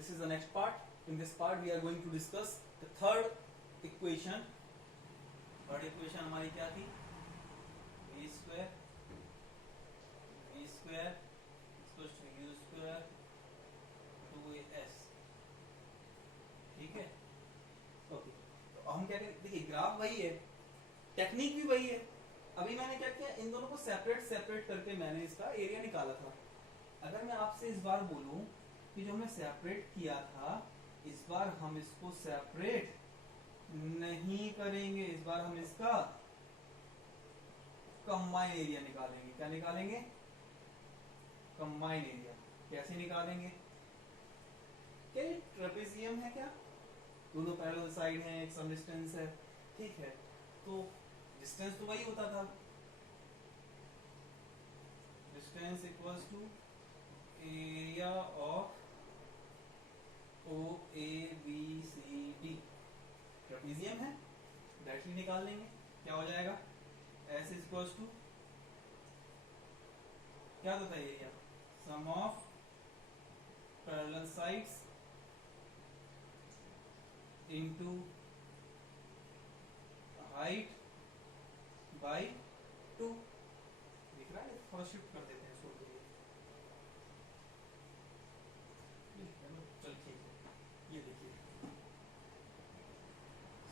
this is the next part. In this part we are going to discuss the third equation. Third equation हमारी क्या थी? v square equals to u square 2as. ठीक है, okay. तो हम क्या करें, देखिए ग्राफ वही है, टेक्निक भी वही है. अभी मैंने क्या किया, इन दोनों को सेपरेट करके मैंने इसका एरिया निकाला था. अगर मैं आपसे इस बार बोलूं कि जो हमने सेपरेट किया था, इस बार हम इसको सेपरेट नहीं करेंगे, इस बार हम इसका कंबाइन एरिया निकालेंगे. क्या निकालेंगे? Combine area. कैसे निकालेंगे? क्या ये ट्रेपेजियम है क्या? दोनों पैरेलल साइड हैं, एक सम डिस्टेंस है, ठीक है. तो डिस्टेंस तो वही होता था, distance equals to area of O A B C D. Trapezium है, डायरेक्टली निकाल लेंगे. क्या हो जाएगा? एस इक्वल्स टू क्या होता है area? Sum of parallel sides into height by 2. दिख रहा है? थोड़ा शिफ्ट कर देते हैं इसको. चल ठीक है, ये देखिए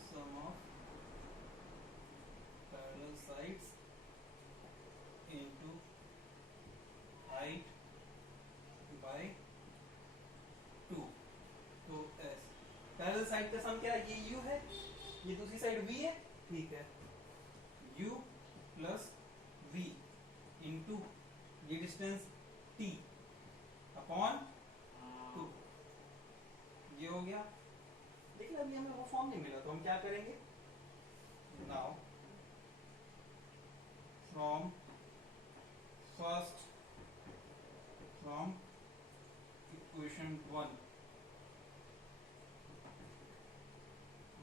sum of parallel sides into height by 2. तो एस पैरेलल साइड का सम क्या है? ये u है, ये दूसरी साइड v है, ठीक है. u प्लस v इंटू ये डिस्टेंस t अपॉन 2. ये हो गया. लेकिन अभी हमें वो फॉर्म नहीं मिला, तो हम क्या करेंगे? Now from equation 1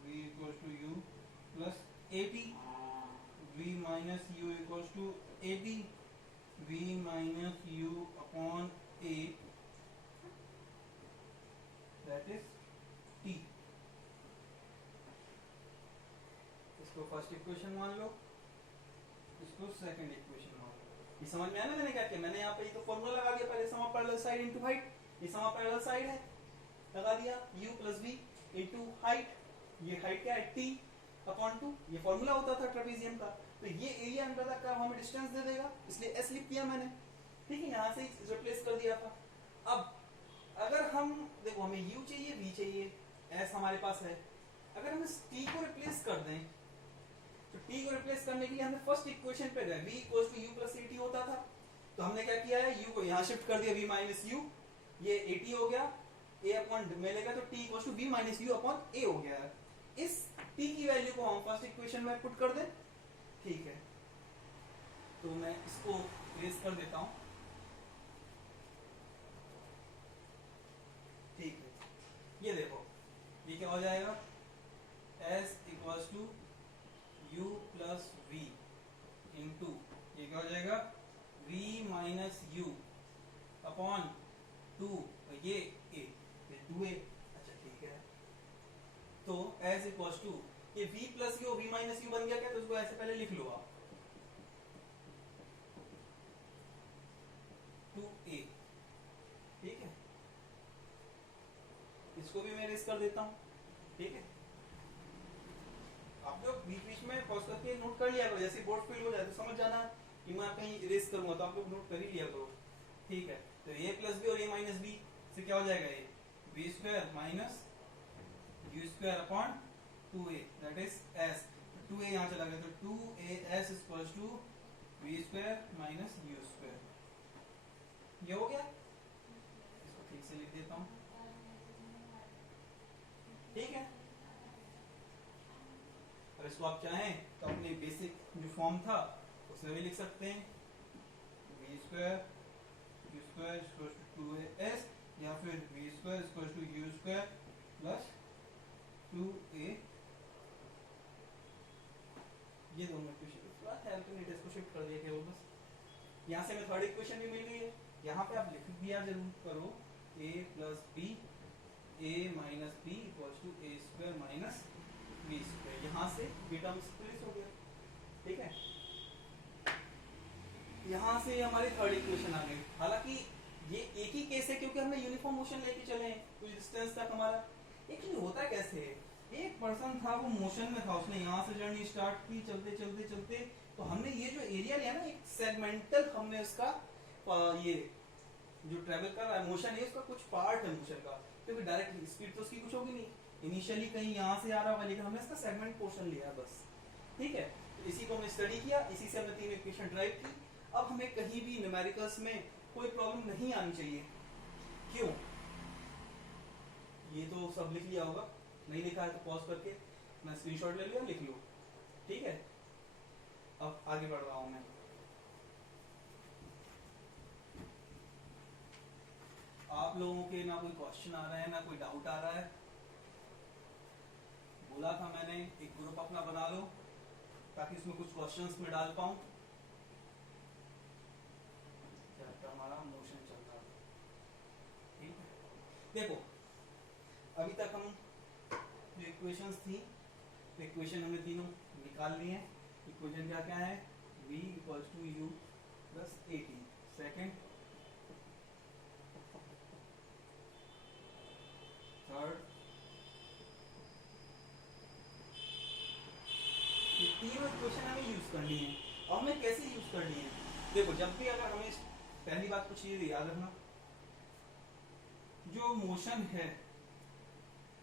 v equals to u plus at, v minus u equals to at, v minus u upon a, that is t. इसको फर्स्ट इक्वेशन मान लो, इसको सेकंड इक्वेशन मान लो. ये समझ में आया ना मैंने क्या किया? मैंने यहाँ पे तो फॉर्मूला लगा दिया पहले, sum of parallel side into height. ये सम ऑफ पैरेलल साइड है, लगा दिया u plus v into height. ये हाइट क्या है? t upon 2. ये फॉर्मूला होता था ट्रेपेजियम का. तो ये एरिया अंडर द कर्व हमें डिस्टेंस दे देगा, इसलिए s लिख दिया मैंने, ठीक है. यहाँ से रिप्लेस कर दिया था. अब अगर हम देखो, हमें u चाहिए, v चाहिए, s हमारे पास है. अगर हम इस t को रिप्लेस कर दें, तो t को रिप्लेस करने के लिए हमें फर्स्ट इक्वेशन पे गए, v equals to u plus at होता था. तो हमने क्या किया है? u को यहाँ शिफ्ट कर दिया, v माइनस u, ये at हो गया, a अपॉन मिलेगा, तो t equals to v minus u upon a हो गया. इस t की वैल्यू को हम फर्स्ट इक्वेशन में पुट कर दें, ठीक है. तो मैं इसको प्लेस कर देता हूं, ठीक है. ये देखो, ये क्या हो जाएगा? s equals to u plus v into ये क्या हो जाएगा? v माइनस u अपॉन 2, ये a, ये 2a. अच्छा ठीक है. तो s इक्वल्स टू ये v plus u, v minus u बन गया क्या? तो इसको ऐसे पहले लिख लो आप, 2a, ठीक है. इसको भी मैं रेस कर देता हूं, ठीक है. आप लोग बीच बीच में पॉज करके नोट कर लिया करो, जैसे बोर्ड फिल हो जाए तो समझ जाना कि मैं कहीं रेस करूंगा, तो आप लोग नोट कर ही लिया करो, ठीक है. तो a प्लस बी और a माइनस बी से क्या हो जाएगा? ये b square minus u square upon 2a, that is s. 2a यहाँ चला गया, तो 2as equals to v square minus u square. ये हो गया. इसको ठीक से लिख देता हूँ, ठीक है. और इसको आप चाहें तो अपने बेसिक जो फॉर्म था उसमें भी लिख सकते हैं, v square u square equals to 2as, या फिर v square equals to u square plus 2a. ये दोनों इक्वेशन थोड़ा कैलकुलेट इसको शिफ्ट कर दिया केवल बस. यहाँ से हमें थर्ड इक्वेशन भी मिल गई है. यहाँ पे आप लिख दिया जरूर करो a plus B a minus B equals to A square minus B square. यहाँ से ये टर्म रिप्लेस हो गया, ठीक है। यहाँ से हमारी थर्ड इक्वेशन आ गई। हालांकि ये एक ही केस है क्योंकि हमने यूनिफॉर्म मोशन लेके चले हैं कुछ डिस्टेंस तक हमारा। लेकिन होता कैसे है, एक पर्सन था वो मोशन में था, उसने यहाँ से जर्नी स्टार्ट की, चलते चलते चलते, तो हमने ये जो एरिया लिया ना, एक सेगमेंटल हमने उसका ये जो ट्रेवल कर रहा है मोशन है उसका कुछ पार्ट है मोशन का, क्योंकि डायरेक्ट स्पीड तो उसकी कुछ होगी नहीं, इनिशियली कहीं यहाँ से आ रहा होगा, लेकिन हमने इसका सेगमेंट पोर्शन लिया बस, ठीक है। तो इसी को हमने स्टडी किया, इसी से हमने तीन इक्वेशन ड्राइव की। अब हमें कहीं भी न्यूमेरिकल्स में कोई प्रॉब्लम नहीं आनी चाहिए। क्यों? ये तो सब लिख लिया होगा, नहीं लिखा है तो पॉज करके मैं स्क्रीनशॉट ले लिया, लिख लो, ठीक है। अब आगे बढ़ रहा हूं मैं। आप लोगों के ना कोई क्वेश्चन आ रहा है ना कोई डाउट आ रहा है। बोला था मैंने एक ग्रुप अपना बना लो ताकि इसमें कुछ क्वेश्चंस में डाल पाऊं। हमारा मोशन चल रहा है, ठीक है। देखो अभी तक हम जो इक्वेशंस थी, इक्वेशन हमने तीनों निकाल लिए हैं। इक्वेशन क्या क्या है, v equals to u plus at, second, third, ये तीनों इक्वेशन हमें यूज करनी है। और हमें कैसे यूज करनी है, देखो जब भी अगर हमें पहली बात कुछ ये याद रखना, जो मोशन है,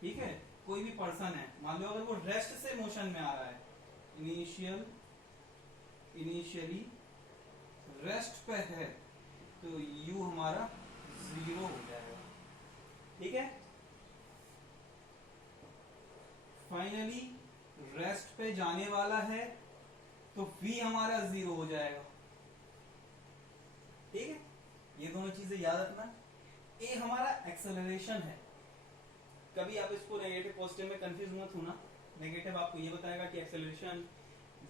ठीक है, कोई भी पर्सन है, मान लो अगर वो रेस्ट से मोशन में आ रहा है, इनिशियली रेस्ट पे है, तो u हमारा 0 हो जाएगा, ठीक है। फाइनली रेस्ट पे जाने वाला है तो v हमारा 0 हो जाएगा, ठीक है। ये दोनों चीजें याद रखना। a हमारा एक्सेलरेशन है, कभी आप इसको नेगेटिव पॉजिटिव में कंफ्यूज मत होना। नेगेटिव आपको ये बताएगा कि एक्सेलरेशन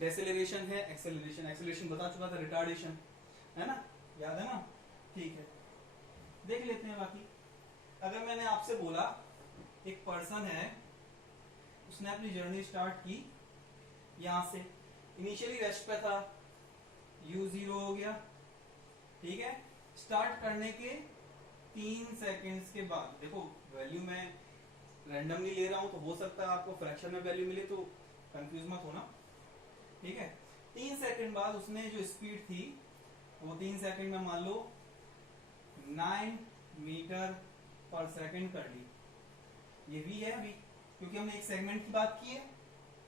डेसेलरेशन है, एक्सेलरेशन बता चुका था, रिटार्डेशन है ना, याद है ना, ठीक है। देख लेते हैं बाकी। अगर मैंने आपसे बोला एक पर्सन है, उसने अपनी जर्नी स्टार्ट की यहां से, इनिशियली रेस्ट पे था, u 0 हो गया, ठीक है। स्टार्ट करने के 3 सेकंड्स के बाद, देखो वैल्यू मैं रैंडमली ले रहा हूं तो हो सकता है आपको फ्रैक्शन में वैल्यू मिले, तो कंफ्यूज मत होना, ठीक है। 3 सेकंड बाद उसने जो स्पीड थी वो 3 सेकंड में मान लो 9 मीटर पर सेकंड कर ली। ये v है अभी, क्योंकि हमने एक सेगमेंट की बात की है,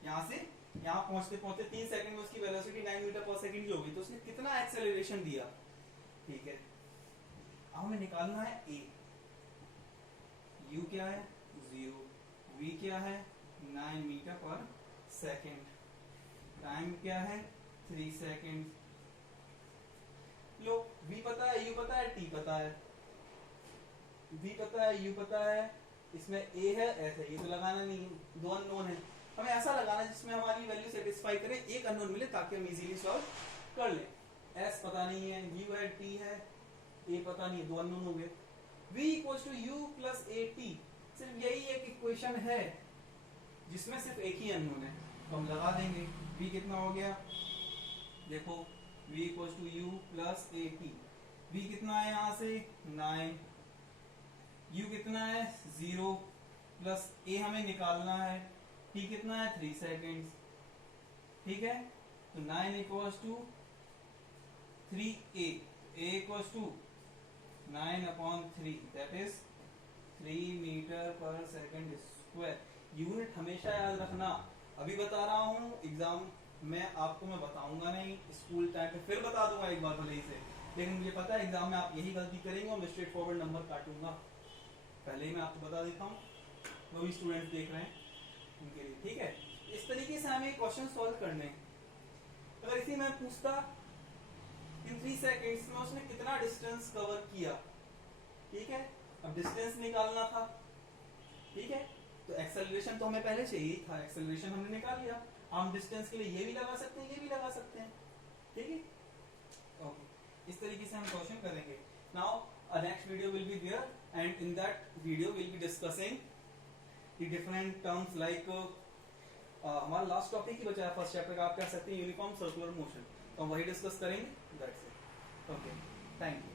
यहां से यहां पहुंचते पहुंचते 3 सेकंड में उसकी वेलोसिटी 9 मीटर पर सेकंड की होगी, तो उसने कितना एक्सेलरेशन दिया, ठीक है। अब हमें निकालना है a, u क्या है 0, v क्या है 9 मीटर पर सेकंड, टाइम क्या है 3 सेकंड। लो v पता है, u पता है, t पता है, v पता है, u पता है, इसमें a है, s है, ये तो लगाना नहीं, दो अननोन है। हमें ऐसा लगाना जिसमें हमारी वैल्यू सेटिस्फाई करे, एक अननोन मिले ताकि हम इजीली सॉल्व कर ले। s पता नहीं है, u है, t है, a पता नहीं है, दो अननोन हो गए। v equals to u plus at, सिर्फ यही एक इक्वेशन है जिसमें सिर्फ एक ही अननोन है, तो हम लगा देंगे। v कितना हो गया, देखो v equals to u plus at, v कितना है यहाँ से 9, u कितना है 0 प्लस a हमें निकालना है, t कितना है 3 सेकेंड, ठीक है। तो 9 equals to 3a, a equals to 9/3, that is 3 metre per second square. Unit हमेशा याद रखना, अभी बता रहा हूँ, एग्जाम में आपको मैं बताऊंगा नहीं, स्कूल टाइम पे फिर बता दूंगा एक बार भले ही से, लेकिन मुझे पता है एग्जाम में आप यही गलती करेंगे और मैं स्ट्रेट फॉरवर्ड नंबर काटूंगा, पहले ही मैं आपको बता देता हूँ, वो भी स्टूडेंट्स देख रहे हैं उनके लिए, ठीक है। इस तरीके से हमें क्वेश्चन सॉल्व करने। अगर इसी में पूछता इन 3 सेकंड्स में उसने कितना डिस्टेंस कवर किया, ठीक है, अब डिस्टेंस निकालना था, ठीक है। तो एक्सेलरेशन तो हमें पहले चाहिए था, एक्सेलरेशन हमने निकाल लिया, हम डिस्टेंस के लिए ये भी लगा सकते हैं, ये भी लगा सकते हैं, ठीक है। ओके, इस तरीके से हम क्वेश्चन करेंगे। Now a next video will be there and in that video we'll be discussing the different terms like हमारा लास्ट टॉपिक ही बचा है फर्स्ट चैप्टर का, आप कह सकते हैं यूनिफॉर्म सर्कुलर मोशन, तो हम वही डिस्कस करेंगे। That's it. Okay, thank you.